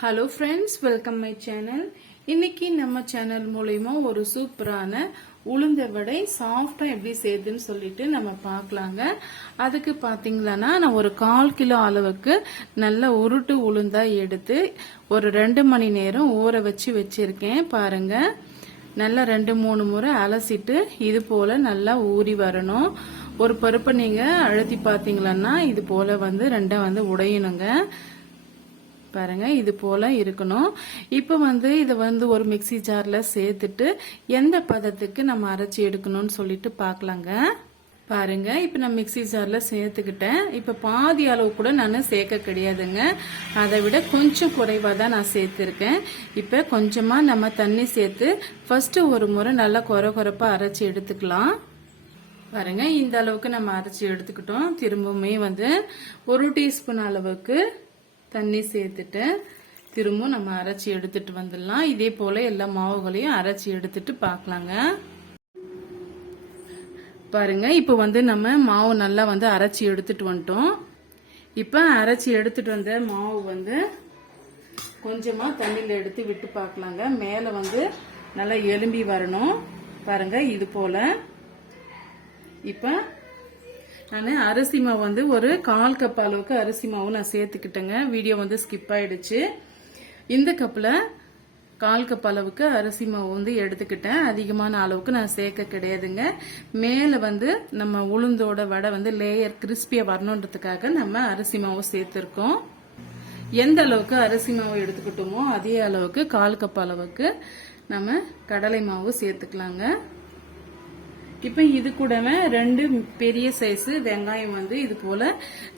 Hello friends welcome my channel இன்னைக்கு நம்ம channel மூலயமா ஒரு சூப்பரான உளுந்த வடை சாஃப்டா எப்படி செய்யுதுன்னு சொல்லிட்டு நம்ம பார்க்கலாங்க. அதுக்கு பாத்தீங்களன்னா நான் ஒரு கால் கிலோ அளவுக்கு நல்ல உருட்டு உளுந்தா எடுத்து ஒரு ரெண்டு மணி நேரம் ஊற வச்சு வச்சிருக்கேன். பாருங்க. நல்லா ரெண்டு மூணு முறை அலசிட்டு இது போல நல்லா ஊறி வரணும். ஒரு பருப்பை நீங்க அழுத்தி பாத்தீங்களன்னா இது போல வந்து ரெண்டா வந்து உடையணுங்க. பாருங்க இது போல இருக்கணும். இப்போ வந்து இதை வந்து ஒரு மிக்ஸி ஜார்ல சேர்த்துட்டு எந்த பதத்துக்கு நம்ம அரைச்சி எடுக்கணும்னு சொல்லிட்டு பார்க்கலாங்க. பாருங்க இப்போ நான் மிக்ஸி ஜார்ல சேர்த்துக்கிட்டேன். இப்போ பாதி அளவு கூட நான் சேர்க்க கிடையாதுங்க. அதை விட கொஞ்சம் குறைவாக தான் நான் சேர்த்துருக்கேன். இப்போ கொஞ்சமா நம்ம தண்ணி சேர்த்து ஃபர்ஸ்ட் ஒரு முறை நல்லா குறை குறைப்பா அரைச்சி எடுத்துக்கலாம். பாருங்க இந்த அளவுக்கு நம்ம அரைச்சி எடுத்துக்கிட்டோம். திரும்பவுமே வந்து ஒரு டீஸ்பூன் அளவுக்கு தண்ணி சேர்த்துட்டு திரும்பவும் நம்ம அரைச்சி எடுத்துட்டு வந்துடலாம். இதே போல எல்லா மாவுகளையும் அரைச்சி எடுத்துட்டு பார்க்கலாங்க. பாருங்க இப்போ வந்து நம்ம மாவு நல்லா வந்து அரைச்சி எடுத்துட்டு வந்துட்டோம். இப்போ அரைச்சி எடுத்துட்டு வந்த மாவு வந்து கொஞ்சமா தண்ணியில் எடுத்து விட்டு பார்க்கலாங்க. மேலே வந்து நல்லா எலும்பி வரணும். பாருங்க இது போல. இப்போ நான் அரிசி மாவு வந்து ஒரு கால் கப் அளவுக்கு அரிசி மாவு நான் சேர்த்துக்கிட்டேங்க. வீடியோ வந்து ஸ்கிப் ஆயிடுச்சு. இந்த கப்பில் கால் கப் அளவுக்கு அரிசி மாவு வந்து எடுத்துக்கிட்டேன். அதிகமான அளவுக்கு நான் சேர்க்க கிடையாதுங்க. மேலே வந்து நம்ம உளுந்தோட வடை வந்து லேயர் கிறிஸ்பியாக வரணுன்றதுக்காக நம்ம அரிசி மாவு சேர்த்துருக்கோம். எந்த அளவுக்கு அரிசி மாவு எடுத்துக்கிட்டோமோ அதே அளவுக்கு கால் கப் அளவுக்கு நம்ம கடலை மாவு சேர்த்துக்கலாங்க. இப்போ இது கூடவே ரெண்டு பெரிய சைஸு வெங்காயம் வந்து இது போல்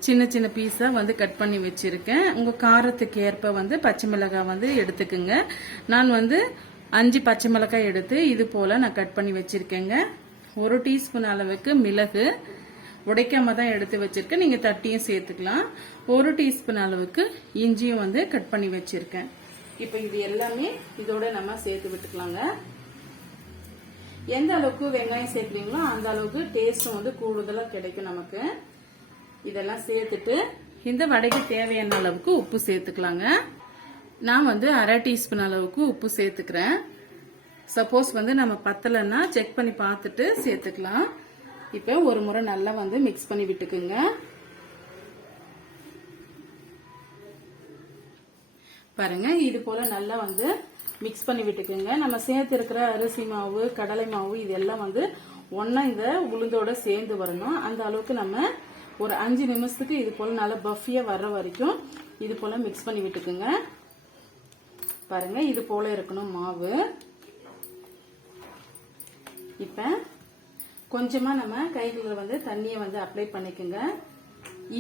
சின்ன சின்ன பீஸாக வந்து கட் பண்ணி வச்சுருக்கேன். உங்கள் காரத்துக்கு ஏற்ப வந்து பச்சை மிளகாய் வந்து எடுத்துக்குங்க. நான் வந்து அஞ்சு பச்சை மிளகாய் எடுத்து இது போல் நான் கட் பண்ணி வச்சுருக்கேங்க. ஒரு டீஸ்பூன் அளவுக்கு மிளகு. உடைக்காம தான் எடுத்து வச்சிருக்கேன். நீங்கள் தட்டியும் சேர்த்துக்கலாம். ஒரு டீஸ்பூன் அளவுக்கு இஞ்சியும் வந்து கட் பண்ணி வச்சிருக்கேன். இப்போ இது எல்லாமே இதோட நம்ம சேர்த்து விட்டுக்கலாங்க. எந்த அளவுக்கு வெங்காயம் சேர்க்குறீங்களோ அந்த அளவுக்கு டேஸ்ட்டும் வந்து கூடுதலாக கிடைக்கும் நமக்கு. இதெல்லாம் சேர்த்துட்டு இந்த வடைக்கு தேவையான அளவுக்கு உப்பு சேர்த்துக்கலாங்க. நான் வந்து அரை டீஸ்பூன் அளவுக்கு உப்பு சேர்த்துக்கிறேன். சப்போஸ் வந்து நம்ம பத்தலைன்னா செக் பண்ணி பார்த்துட்டு சேர்த்துக்கலாம். இப்போ ஒரு முறை நல்லா வந்து மிக்ஸ் பண்ணி விட்டுக்குங்க. பாருங்க இது போல நல்லா வந்து மிக்ஸ் பண்ணி விட்டுக்குங்க. நம்ம சேர்த்து இருக்கிற அரிசி மாவு கடலை மாவு இதெல்லாம் வந்து ஒன்றா இந்த உளுந்தோட சேர்ந்து வரணும். அந்த அளவுக்கு நம்ம ஒரு அஞ்சு நிமிஷத்துக்கு இது போல் நல்லா பஃபியாக வர்ற வரைக்கும் இது போல் மிக்ஸ் பண்ணி விட்டுக்குங்க. பாருங்க இது போல இருக்கணும் மாவு. இப்போ கொஞ்சமாக நம்ம கைகளில் வந்து தண்ணியை வந்து அப்ளை பண்ணிக்கோங்க.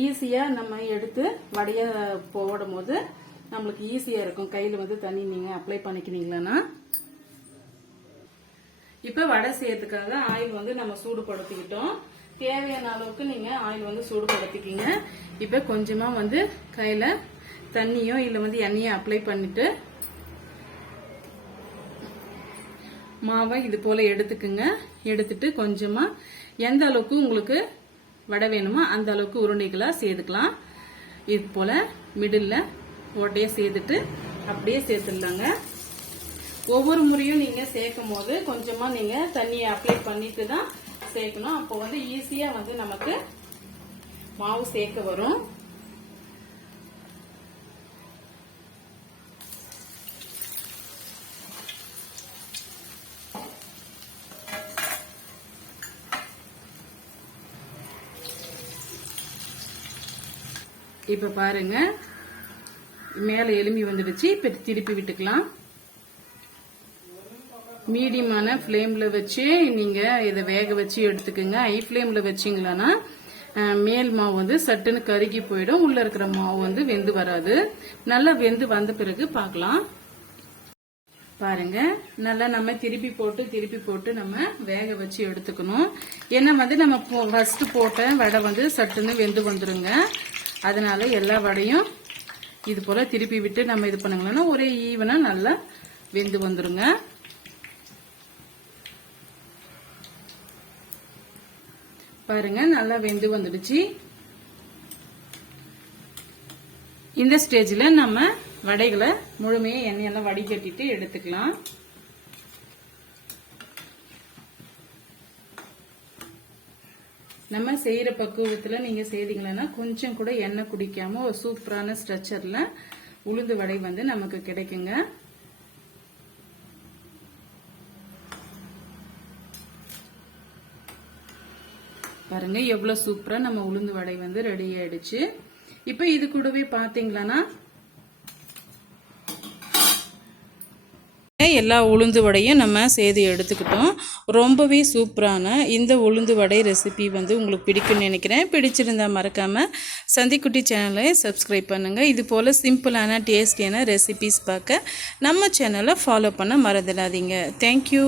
ஈஸியாக நம்ம எடுத்து வடைய போடும் போது நம்மளுக்கு ஈஸியா இருக்கும். கையில வந்து தண்ணி நீங்க அப்ளை பண்ணிக்கிறீங்களா இப்ப வடை செய்யறதுக்காக ஆயில் வந்து நம்ம சூடுபடுத்திக்கிட்டோம். தேவையான அளவுக்கு நீங்க ஆயில் வந்து சூடுபடுத்திக்கிங்க. இப்ப கொஞ்சமா வந்து கையில தண்ணியோ இல்ல வந்து எண்ணெயோ அப்ளை பண்ணிட்டு மாவை இது போல எடுத்துக்குங்க. எடுத்துட்டு கொஞ்சமா எந்த அளவுக்கு உங்களுக்கு வடை வேணுமோ அந்த அளவுக்கு உருண்டைகளா சேர்த்துக்கலாம். இது போல மிடில் ஓட்டையை சேர்த்துட்டு அப்படியே சேர்த்துடலாங்க. ஒவ்வொரு முறையும் நீங்கள் சேர்க்கும் போது கொஞ்சமாக நீங்கள் தண்ணியை அப்ளை பண்ணிட்டு தான் சேர்க்கணும். அப்போ வந்து ஈஸியாக வந்து நமக்கு மாவு சேர்க்க வரும். இப்போ பாருங்க. மேலே எலும்பி வந்துடுச்சு இப்ப திருப்பி விட்டுக்கலாம். மீடியமான ஃப்ளேம்ல வச்சு நீங்க இதை வேக வச்சு எடுத்துக்கோங்க. ஐ ஃப்ளேம்ல வச்சீங்களன்னா மேல் மாவு வந்து சட்டுன்னு கருகி போயிடும். உள்ள இருக்கிற மாவு வந்து வெந்து வராது. நல்லா வெந்து வந்த பிறகு பார்க்கலாம். பாருங்க நல்லா நம்ம திருப்பி போட்டு திருப்பி போட்டு நம்ம வேக வச்சு எடுத்துக்கணும். ஏன்னா வந்து நம்ம ஃபர்ஸ்ட் போட்ட வடை வந்து சட்டுன்னு வெந்து வந்துருங்க. அதனால எல்லா வடையும் இது போல திருப்பி விட்டு நம்ம இது பண்ணுங்கன்னா ஒரே ஈவனா நல்லா வெந்து வந்துருங்க. பாருங்க நல்லா வெந்து வந்துடுச்சு. இந்த ஸ்டேஜ்ல நம்ம வடைகளை முழுமையாக எண்ணெயெல்லாம் வடிகட்டிட்டு எடுத்துக்கலாம். நம்ம செய்கிற பக்குவத்தில் நீங்கள் செய்தீங்கன்னா கொஞ்சம் கூட எண்ணெய் குடிக்காம ஒரு சூப்பரான ஸ்ட்ரக்சரில் உளுந்து வடை வந்து நமக்கு கிடைக்குங்க. பாருங்க எவ்வளோ சூப்பராக நம்ம உளுந்து வடை வந்து ரெடி ஆயிடுச்சு. இப்போ இது கூடவே பார்த்தீங்களன்னா எல்லா உளுந்து வடையும் நம்ம செய்து எடுத்துக்கிட்டோம். ரொம்பவே சூப்பரான இந்த உளுந்து வடை ரெசிபி வந்து உங்களுக்கு பிடிக்கும்னு நினைக்கிறேன். பிடிச்சிருந்தா மறக்காமல் சந்திக்குட்டி சேனலை சப்ஸ்கிரைப் பண்ணுங்கள் இது போல் சிம்பிளான டேஸ்டியான ரெசிபிஸ் பார்க்க நம்ம சேனலை ஃபாலோ பண்ண மறந்துடாதீங்க. தேங்க்யூ